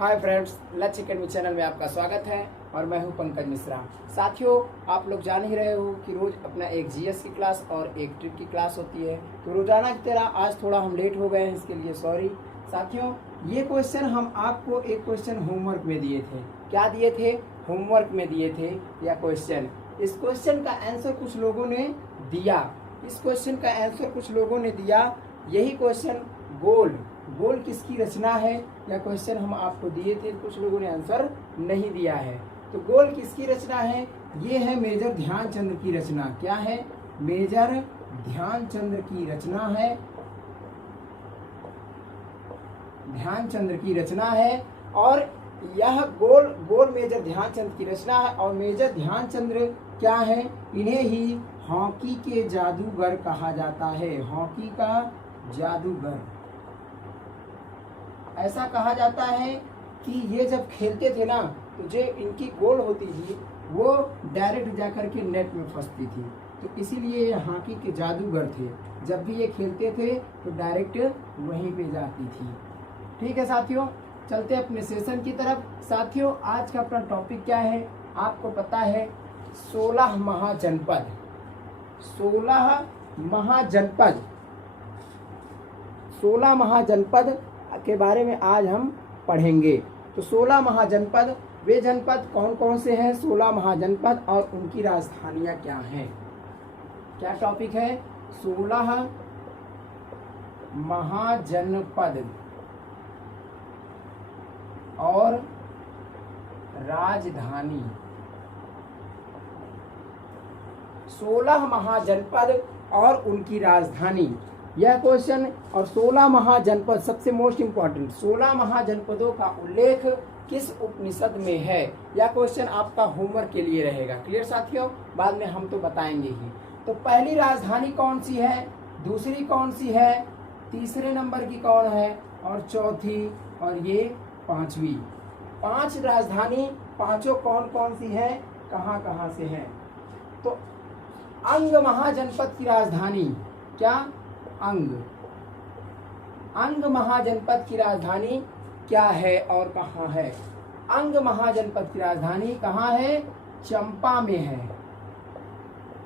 Hi friends, लक्ष्य academy channel में आपका स्वागत है और मैं हूं पंकज मिश्रा। साथियों, आप लोग जान ही रहे हो कि रोज अपना एक जीएस की क्लास और एक ट्रिक की क्लास होती है। तो रोजाना की तरह आज थोड़ा हम लेट हो गए हैं, इसके लिए सॉरी। साथियों, ये क्वेश्चन हम आपको एक क्वेश्चन होमवर्क में दिए थे। क्या दिए थे? होमवर्क में दिए थे या क्वेश्चन। इस क्वेश्चन का आंसर कुछ लोगों ने दिया। इस क्वेश्चन का आंसर कुछ लोगों ने दिया। यही क्वेश्चन गोल किसकी रचना है, या क्वेश्चन हम आपको दिए थे, कुछ लोगों ने आंसर नहीं दिया है। तो गोल किसकी रचना है? ये है मेजर ध्यानचंद की रचना। क्या है? मेजर ध्यानचंद की रचना है। ध्यानचंद की रचना है और यह गोल मेजर ध्यानचंद की रचना है। और मेजर ध्यानचंद क्या है? इन्हें ही हॉकी के जादूगर कहा जाता है। हॉकी का जादूगर ऐसा कहा जाता है कि ये जब खेलते थे ना, तो जो इनकी गोल होती थी वो डायरेक्ट जाकर के नेट में फंसती थी। तो इसीलिए ये हॉकी के जादूगर थे। जब भी ये खेलते थे तो डायरेक्ट वहीं पे जाती थी। ठीक है साथियों, चलते अपने सेशन की तरफ। साथियों, आज का अपना टॉपिक क्या है आपको पता है? 16 महाजनपद। 16 महाजनपद 16 महाजनपद के बारे में आज हम पढ़ेंगे। तो 16 महाजनपद, वे जनपद कौन कौन से हैं? 16 महाजनपद और उनकी राजधानियां क्या हैं? क्या टॉपिक है? 16 महाजनपद और राजधानी। 16 महाजनपद और उनकी राजधानी, यह क्वेश्चन। और 16 महाजनपद सबसे मोस्ट इंपॉर्टेंट, 16 महाजनपदों का उल्लेख किस उपनिषद में है? यह क्वेश्चन आपका होमवर्क के लिए रहेगा। क्लियर साथियों? बाद में हम तो बताएंगे ही। तो पहली राजधानी कौन सी है, दूसरी कौन सी है, तीसरे नंबर की कौन है, और चौथी और ये पांचवी। 5 राजधानी, पांचों कौन कौन सी है, कहाँ कहाँ से है? तो अंग महाजनपद की राजधानी क्या? अंग महाजनपद की राजधानी क्या है और कहाँ है? अंग महाजनपद की राजधानी कहाँ है? चंपा में है।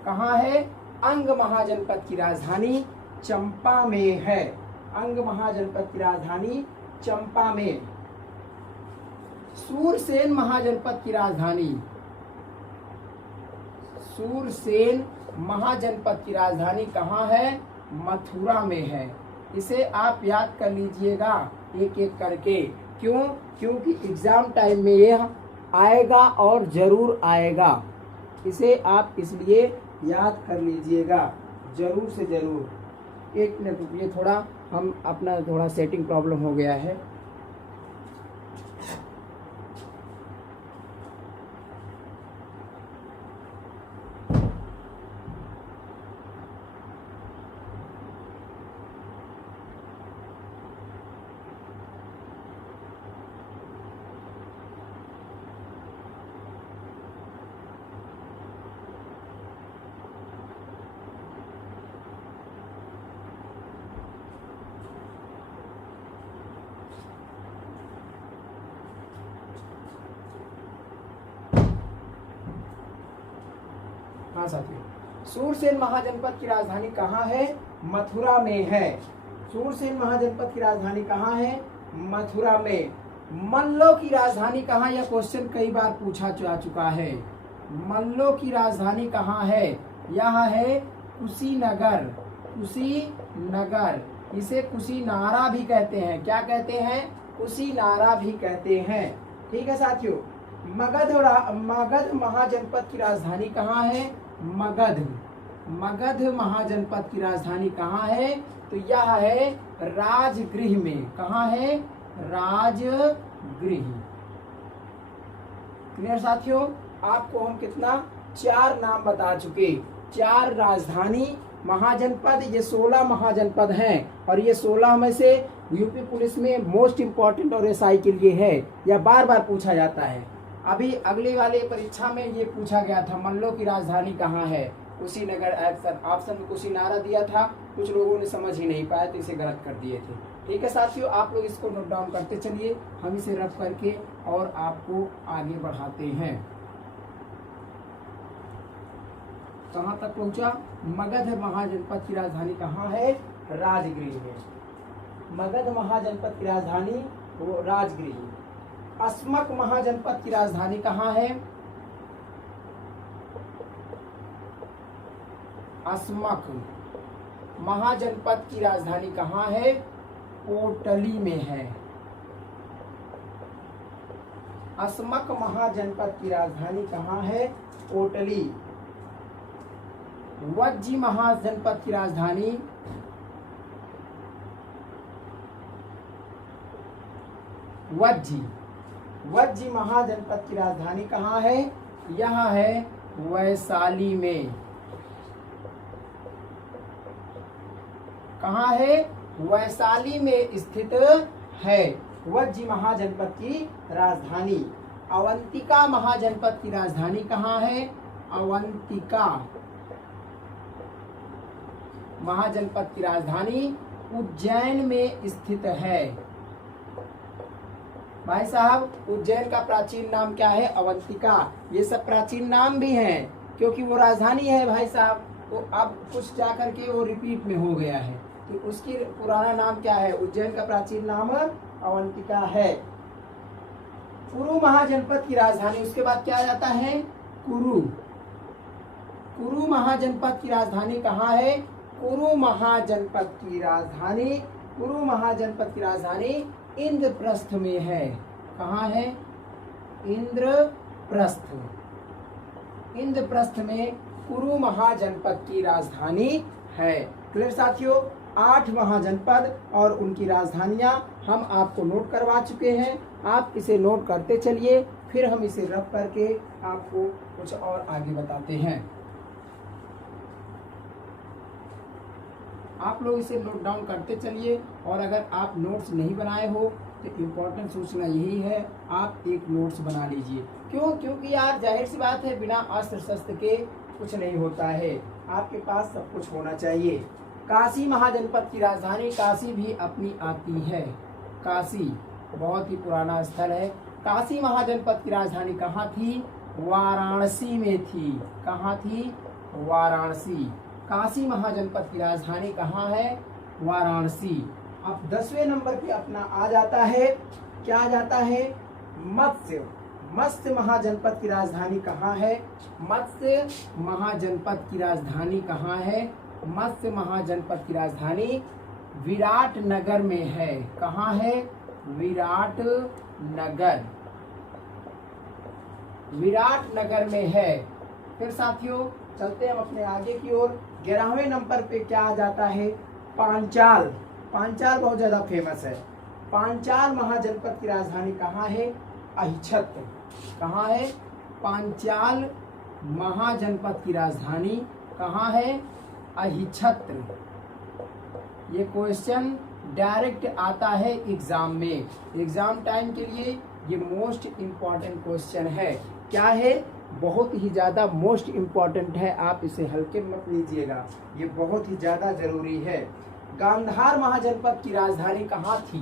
कहाँ है? अंग महाजनपद की राजधानी चंपा में है। अंग महाजनपद की राजधानी चंपा में। सूरसेन महाजनपद की राजधानी, सूरसेन महाजनपद की राजधानी कहाँ है? मथुरा में है। इसे आप याद कर लीजिएगा एक एक करके। क्यों? क्योंकि एग्जाम टाइम में यह आएगा और जरूर आएगा। इसे आप इसलिए याद कर लीजिएगा जरूर से जरूर। एक मिनट रुकिए, थोड़ा हम अपना थोड़ा सेटिंग प्रॉब्लम हो गया है। हाँ साथियों, सूरसेन महाजनपद की राजधानी कहाँ है? मथुरा में है। सूरसेन महाजनपद की राजधानी कहाँ है? मथुरा में। मल्लो की राजधानी कहाँ? यह क्वेश्चन कई बार पूछा जा चुका है। मल्लो की राजधानी कहाँ है? यह है कुशीनगर। कुशीनगर, इसे कुशीनारा भी कहते हैं। क्या कहते हैं? कुशीनारा भी कहते हैं। ठीक है साथियों। मगध महाजनपद की राजधानी कहाँ है? मगध महाजनपद की राजधानी कहाँ है? तो यह है राजगृह में। कहाँ है? राजगृह। क्लियर साथियों? आपको हम कितना 4 नाम बता चुके। 4 राजधानी महाजनपद, ये 16 महाजनपद हैं। और ये 16 में से यूपी पुलिस में मोस्ट इंपॉर्टेंट और एसआई के लिए है, या बार बार पूछा जाता है। अभी अगले वाले परीक्षा में ये पूछा गया था, मल्लो की राजधानी कहाँ है? कुशीनगर। ऑप्शन में कुशीनारा दिया था, कुछ लोगों ने समझ ही नहीं पाया तो इसे गलत कर दिए थे। ठीक है साथियों, आप लोग इसको नोट डाउन करते चलिए, हम इसे रफ करके और आपको आगे बढ़ाते हैं। कहाँ तक पहुंचा? मगध महाजनपद की राजधानी कहाँ है? राजगृह में। मगध महाजनपद की राजधानी वो राजगृह। अस्मक महाजनपद की राजधानी कहाँ है? अस्मक महाजनपद की राजधानी कहाँ है? कोटली में है। अस्मक महाजनपद की राजधानी कहाँ है? कोटली। वज्जी महाजनपद की राजधानी वज्जी महाजनपद की राजधानी कहाँ है? यह है वैशाली में। कहाँ है? वैशाली में स्थित है वज्जी महाजनपद की राजधानी। अवंतिका महाजनपद की राजधानी कहाँ है? अवंतिका महाजनपद की राजधानी उज्जैन में स्थित है। भाई साहब, उज्जैन का प्राचीन नाम क्या है? अवंतिका। ये सब प्राचीन नाम भी हैं क्योंकि वो राजधानी है भाई साहब, तो अब कुछ जा करके वो रिपीट में हो गया है कि उसकी पुराना नाम क्या है? उज्जैन का प्राचीन नाम अवंतिका है। कुरु महाजनपद की राजधानी, उसके बाद क्या आ जाता है? कुरु। कुरु महाजनपद की राजधानी कहाँ है? कुरु महाजनपद की राजधानी इंद्रप्रस्थ में है। कहाँ है? इंद्रप्रस्थ में कुरु महाजनपद की राजधानी है। क्लियर साथियों, 8 महाजनपद और उनकी राजधानियां हम आपको नोट करवा चुके हैं। आप इसे नोट करते चलिए, फिर हम इसे रफ करके आपको कुछ और आगे बताते हैं। आप लोग इसे नोट डाउन करते चलिए, और अगर आप नोट्स नहीं बनाए हो तो इम्पोर्टेंट सूचना यही है, आप एक नोट्स बना लीजिए। क्यों? क्योंकि यार जाहिर सी बात है, बिना अस्त्र शस्त्र के कुछ नहीं होता है, आपके पास सब कुछ होना चाहिए। काशी महाजनपद की राजधानी, काशी भी अपनी आती है। काशी बहुत ही पुराना स्थल है। काशी महाजनपद की राजधानी कहाँ थी? वाराणसी में थी। कहाँ थी? वाराणसी। काशी महाजनपद की राजधानी कहाँ है? वाराणसी। अब 10वें नंबर पे अपना आ जाता है, क्या आ जाता है? मत्स्य महाजनपद की राजधानी कहाँ है? मत्स्य महाजनपद की राजधानी कहाँ है? मत्स्य महाजनपद की राजधानी विराटनगर में है। कहाँ है? विराटनगर में है। फिर साथियों चलते हम अपने आगे की ओर। 11वें नंबर पे क्या आ जाता है? पांचाल। पांचाल बहुत ज्यादा फेमस है। पांचाल महाजनपद की राजधानी कहाँ है? अहिच्छत्र। कहाँ है? पांचाल महाजनपद की राजधानी कहाँ है? अहिच्छत्र। ये क्वेश्चन डायरेक्ट आता है एग्जाम में, एग्जाम टाइम के लिए ये मोस्ट इम्पॉर्टेंट क्वेश्चन है। क्या है? बहुत ही ज्यादा मोस्ट इम्पॉर्टेंट है, आप इसे हल्के मत लीजिएगा, ये बहुत ही ज्यादा जरूरी है। गांधार महाजनपद की राजधानी कहाँ थी?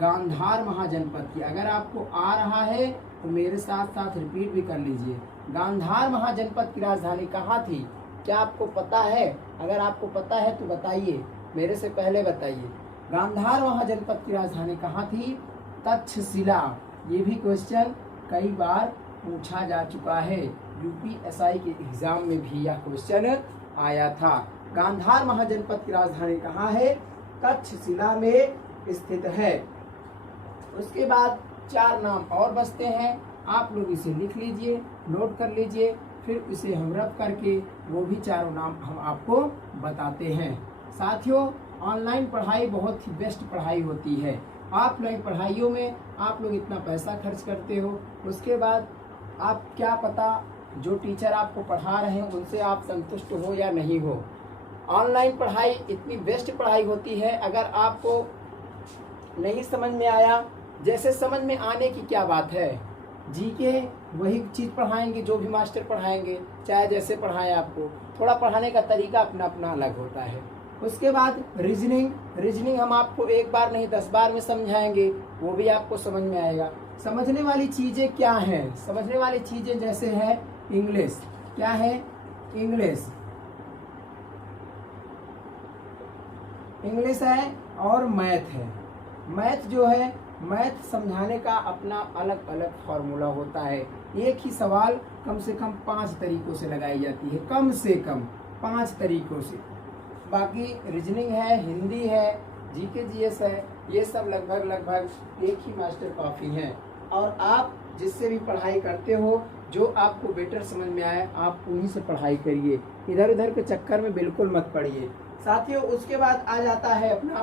गांधार महाजनपद की, अगर आपको आ रहा है तो मेरे साथ साथ रिपीट भी कर लीजिए। गांधार महाजनपद की राजधानी कहाँ थी? क्या आपको पता है? अगर आपको पता है तो बताइए, मेरे से पहले बताइए। गांधार महाजनपद की राजधानी कहाँ थी? तक्षशिला। ये भी क्वेश्चन कई बार पूछा जा चुका है, यूपीएसआई के एग्जाम में भी यह क्वेश्चन आया था। गांधार महाजनपद की राजधानी कहाँ है? तक्षशिला में स्थित है। उसके बाद 4 नाम और बचते हैं, आप लोग इसे लिख लीजिए, नोट कर लीजिए, फिर इसे हम रफ करके वो भी 4 नाम हम आपको बताते हैं। साथियों, ऑनलाइन पढ़ाई बहुत ही बेस्ट पढ़ाई होती है। ऑफलाइन पढ़ाइयों में आप लोग इतना पैसा खर्च करते हो, उसके बाद आप क्या पता जो टीचर आपको पढ़ा रहे हैं उनसे आप संतुष्ट हो या नहीं हो। ऑनलाइन पढ़ाई इतनी बेस्ट पढ़ाई होती है, अगर आपको नहीं समझ में आया, जैसे समझ में आने की क्या बात है, जीके वही चीज़ पढ़ाएंगे जो भी मास्टर पढ़ाएंगे, चाहे जैसे पढ़ाएं आपको, थोड़ा पढ़ाने का तरीका अपना अपना अलग होता है। उसके बाद रीजनिंग हम आपको एक बार नहीं 10 बार में समझाएंगे, वो भी आपको समझ में आएगा। समझने वाली चीजें क्या हैं? समझने वाली चीजें जैसे है इंग्लिश। क्या है? इंग्लिश है और मैथ है। मैथ जो है, मैथ समझाने का अपना अलग अलग फॉर्मूला होता है। एक ही सवाल कम से कम 5 तरीकों से लगाई जाती है, कम से कम 5 तरीकों से। बाकी रीजनिंग है, हिंदी है, जीके जीएस है, ये सब लगभग एक ही मास्टर कॉपी है। और आप जिससे भी पढ़ाई करते हो, जो आपको बेटर समझ में आए, आप उन्हीं से पढ़ाई करिए, इधर उधर के चक्कर में बिल्कुल मत पड़िए साथियों। उसके बाद आ जाता है अपना,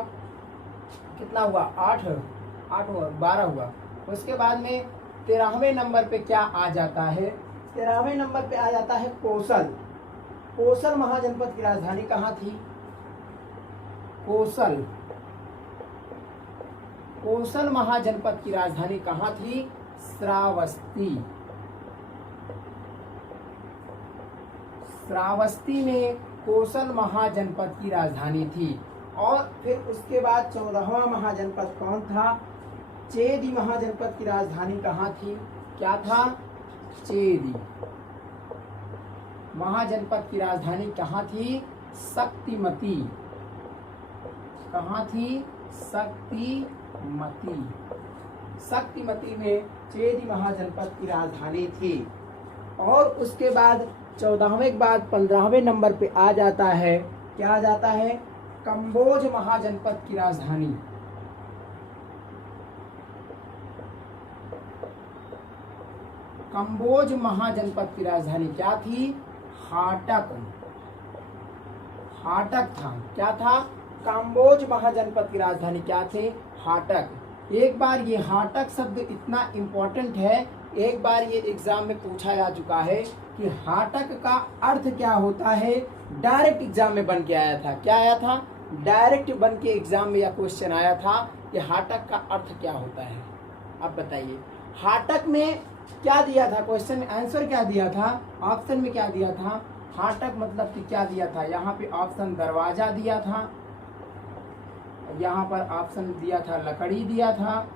कितना हुआ? 8 हुआ, 12 हुआ। उसके बाद में 13वें नंबर पे क्या आ जाता है? 13वें नंबर पे आ जाता है कोसल महाजनपद की राजधानी कहाँ थी? कोसल महाजनपद की राजधानी कहाँ थी? श्रावस्ती में कोसल महाजनपद की राजधानी थी। और फिर उसके बाद 14वां महाजनपद कौन था? चेदी महाजनपद की राजधानी कहाँ थी? क्या था? चेदी महाजनपद की राजधानी कहाँ थी? शक्तिमती। कहाँ थी? शक्तिमती में चेदी महाजनपद की राजधानी थी। और उसके बाद 14वें के बाद 15वें नंबर पे आ जाता है, क्या आ जाता है? कंबोज महाजनपद की राजधानी। कंबोज महाजनपद की राजधानी क्या थी? हाटक था। क्या था? कंबोज महाजनपद की राजधानी क्या थे? हाटक। एक बार ये हाटक शब्द इतना इम्पोर्टेंट है, एक बार ये एग्जाम में पूछा जा चुका है कि हाटक का अर्थ क्या होता है। डायरेक्ट एग्जाम में बन के आया था। क्या आया था? डायरेक्ट बन के एग्जाम में यह क्वेश्चन आया था कि हाटक का अर्थ क्या होता है। अब बताइए, हाटक में क्या दिया था? क्वेश्चन में आंसर क्या दिया था? ऑप्शन में क्या दिया था? हाटक मतलब कि क्या दिया था? यहाँ पे ऑप्शन दरवाजा दिया था, यहाँ पर ऑप्शन दिया था लकड़ी दिया था,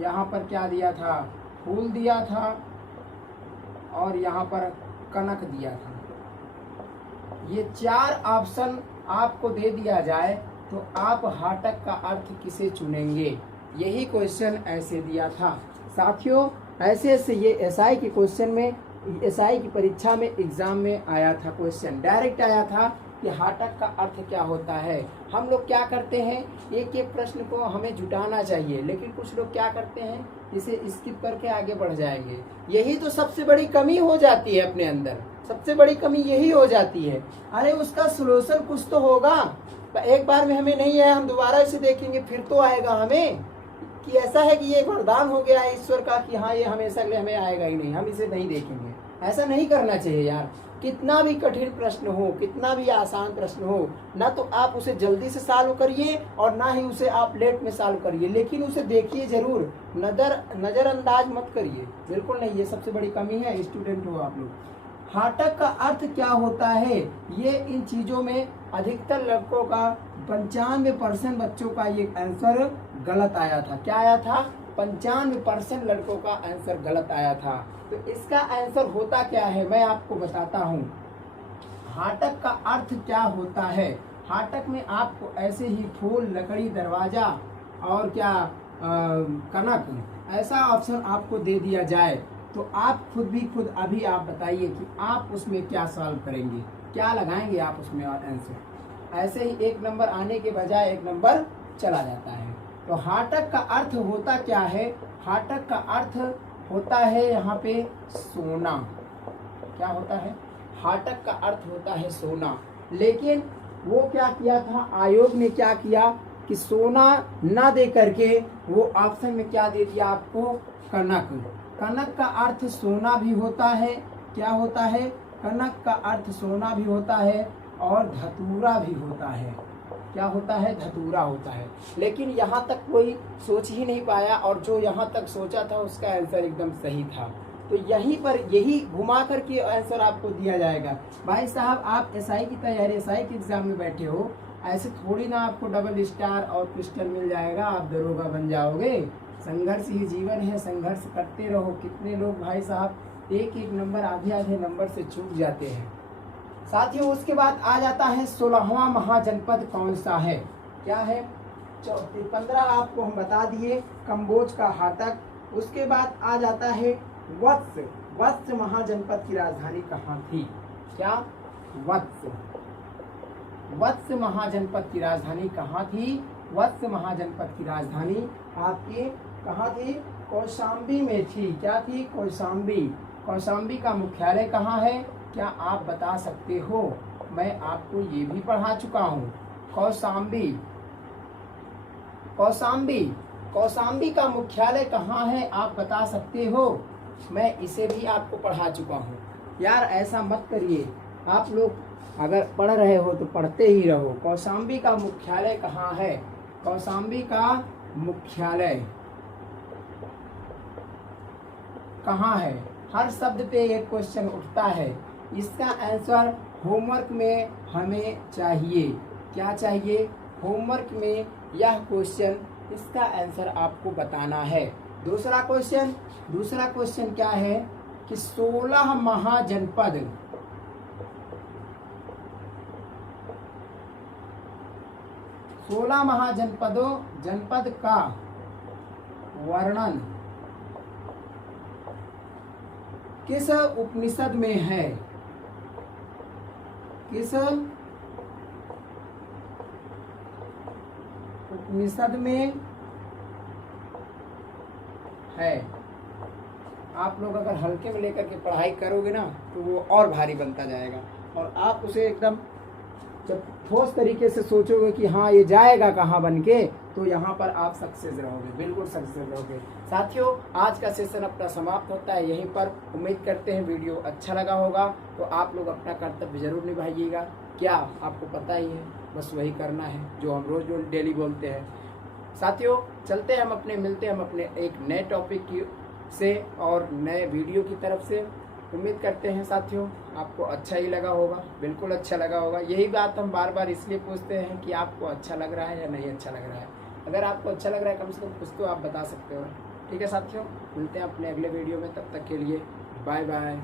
यहाँ पर क्या दिया था? फूल दिया था, और यहाँ पर कनक दिया था। ये 4 ऑप्शन आपको दे दिया जाए तो आप हाटक का अर्थ किसे चुनेंगे? यही क्वेश्चन ऐसे दिया था साथियों। ऐसे ये एसआई के क्वेश्चन में, एसआई की परीक्षा में, एग्जाम में आया था क्वेश्चन, डायरेक्ट आया था कि हाटक का अर्थ क्या होता है। हम लोग क्या करते हैं, एक एक प्रश्न को हमें जुटाना चाहिए, लेकिन कुछ लोग क्या करते हैं, इसे स्किप करके आगे बढ़ जाएंगे। यही तो सबसे बड़ी कमी हो जाती है अपने अंदर, सबसे बड़ी कमी यही हो जाती है। अरे उसका सोल्यूशन कुछ तो होगा, एक बार में हमें नहीं आया, हम दोबारा इसे देखेंगे फिर तो आएगा हमें। कि ऐसा है कि ये वरदान हो गया है ईश्वर का कि हाँ ये हमेशा के लिए हमें आएगा ही नहीं, हम इसे नहीं देखेंगे। ऐसा नहीं करना चाहिए यार। कितना भी कठिन प्रश्न हो, कितना भी आसान प्रश्न हो, ना तो आप उसे जल्दी से सॉल्व करिए और ना ही उसे आप लेट में सॉल्व करिए, लेकिन उसे देखिए जरूर, नजरअंदाज मत करिए, बिल्कुल नहीं। ये सबसे बड़ी कमी है, स्टूडेंट हो आप लोग। हाटक का अर्थ क्या होता है, ये इन चीजों में अधिकतर लड़कों का 95% बच्चों का ये आंसर गलत आया था। क्या आया था? 95% लड़कों का आंसर गलत आया था। तो इसका आंसर होता क्या है, मैं आपको बताता हूँ। हाटक का अर्थ क्या होता है? हाटक में आपको ऐसे ही फूल, लकड़ी, दरवाजा और क्या कनक, ऐसा ऑप्शन आपको दे दिया जाए तो आप खुद अभी आप बताइए कि आप उसमें क्या सॉल्व करेंगे, क्या लगाएंगे आप उसमें आंसर। ऐसे ही एक नंबर आने के बजाय एक नंबर चला जाता है। तो हाटक का अर्थ होता क्या है? हाटक का अर्थ होता है यहाँ पे सोना। क्या होता है? हाटक का अर्थ होता है सोना। लेकिन वो क्या किया था, आयोग ने क्या किया कि सोना ना दे करके वो ऑप्शन में क्या दे दिया आपको, कनक। कनक का अर्थ सोना भी होता है। क्या होता है? कनक का अर्थ सोना भी होता है और धतूरा भी होता है। क्या होता है? धतूरा होता है। लेकिन यहाँ तक कोई सोच ही नहीं पाया और जो यहाँ तक सोचा था उसका आंसर एकदम सही था। तो यहीं पर यही घुमा करके आंसर आपको दिया जाएगा। भाई साहब आप एसआई की तैयारी, एसआई के एग्जाम में बैठे हो, ऐसे थोड़ी ना आपको डबल स्टार और क्रिस्टल मिल जाएगा, आप दरोगा बन जाओगे। संघर्ष ही जीवन है, संघर्ष करते रहो। कितने लोग भाई साहब एक एक नंबर, आधे आधे नंबर से चूक जाते हैं साथियों। उसके बाद आ जाता है 16वां महाजनपद कौन सा है, क्या है? 15 आपको हम बता दिए, कंबोज का हाटक। उसके बाद आ जाता है वत्स। वत्स महाजनपद की राजधानी कहाँ थी? क्या? वत्स। वत्स महाजनपद की राजधानी कहाँ थी? वत्स महाजनपद की राजधानी आपकी कहाँ थी? कौशाम्बी में थी। क्या थी? कौशाम्बी। कौशाम्बी का मुख्यालय कहाँ है? क्या आप बता सकते हो? मैं आपको ये भी पढ़ा चुका हूँ। कौशाम्बी। कौशाम्बी, कौशाम्बी का मुख्यालय कहाँ है आप बता सकते हो? मैं इसे भी आपको पढ़ा चुका हूँ। यार ऐसा मत करिए, आप लोग अगर पढ़ रहे हो तो पढ़ते ही रहो। कौशाम्बी का मुख्यालय कहाँ है? कौशाम्बी का मुख्यालय कहाँ है? हर शब्द पे एक क्वेश्चन उठता है, इसका आंसर होमवर्क में हमें चाहिए। क्या चाहिए? होमवर्क में यह क्वेश्चन, इसका आंसर आपको बताना है। दूसरा क्वेश्चन क्या है कि 16 महाजनपद, 16 महाजनपदों, जनपद का वर्णन किस उपनिषद में है? किस उपनिषद में है? आप लोग अगर हल्के में लेकर के पढ़ाई करोगे ना तो वो और भारी बनता जाएगा, और आप उसे एकदम जब ठोस तरीके से सोचोगे कि हाँ ये जाएगा कहाँ बन के, तो यहाँ पर आप सक्सेस रहोगे, बिल्कुल सक्सेस रहोगे। साथियों आज का सेशन अपना समाप्त होता है यहीं पर। उम्मीद करते हैं वीडियो अच्छा लगा होगा, तो आप लोग अपना कर्तव्य जरूर निभाइएगा। क्या आपको पता ही है, बस वही करना है जो हम रोज डेली बोलते हैं। साथियों चलते हैं हम अपने, मिलते हैं हम अपने एक नए टॉपिक की से और नए वीडियो की तरफ से। उम्मीद करते हैं साथियों आपको अच्छा ही लगा होगा, बिल्कुल अच्छा लगा होगा। यही बात हम बार बार इसलिए पूछते हैं कि आपको अच्छा लग रहा है या नहीं अच्छा लग रहा है। अगर आपको अच्छा लग रहा है कम से कम कुछ तो आप बता सकते हो। ठीक है साथियों, मिलते हैं अपने अगले वीडियो में, तब तक के लिए बाय बाय।